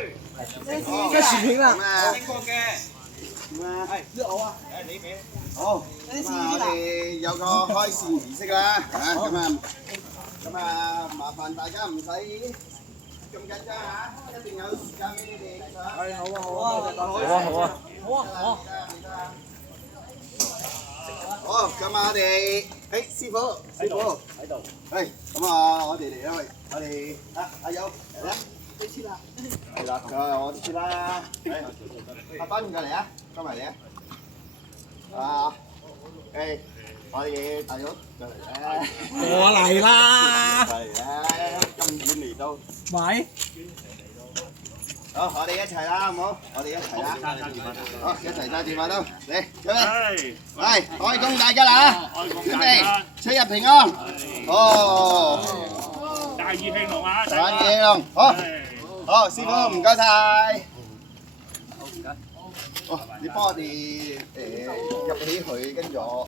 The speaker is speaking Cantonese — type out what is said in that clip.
一薯片啊！英國嘅。係，呢我啊。誒，你俾。好，咁啊，我哋有個開線儀式啦，嚇咁啊，麻煩大家唔使咁緊張嚇，一定有時間俾你哋。係好啊好啊，好啊好啊。好啊好啊。好，咁啊，我哋，誒師傅喺度，係，咁啊，我哋嚟啦，喂，我哋阿友嚟啦，你切啦，係啦，我切啦，阿斌過嚟啊，過埋嚟啊，啊，誒，我哋大佬過嚟啦，我嚟啦！嚟啦，咁遠嚟到，咪好，我哋一齊啦，好唔好？我哋一齊啦，好，一齊揸電話都嚟，準備，嚟，開工大家啦嚇，準備，出入平安，哦，大義興隆啊！大家興隆，好，好，師傅唔該晒。哦，你幫我哋入起佢，跟住我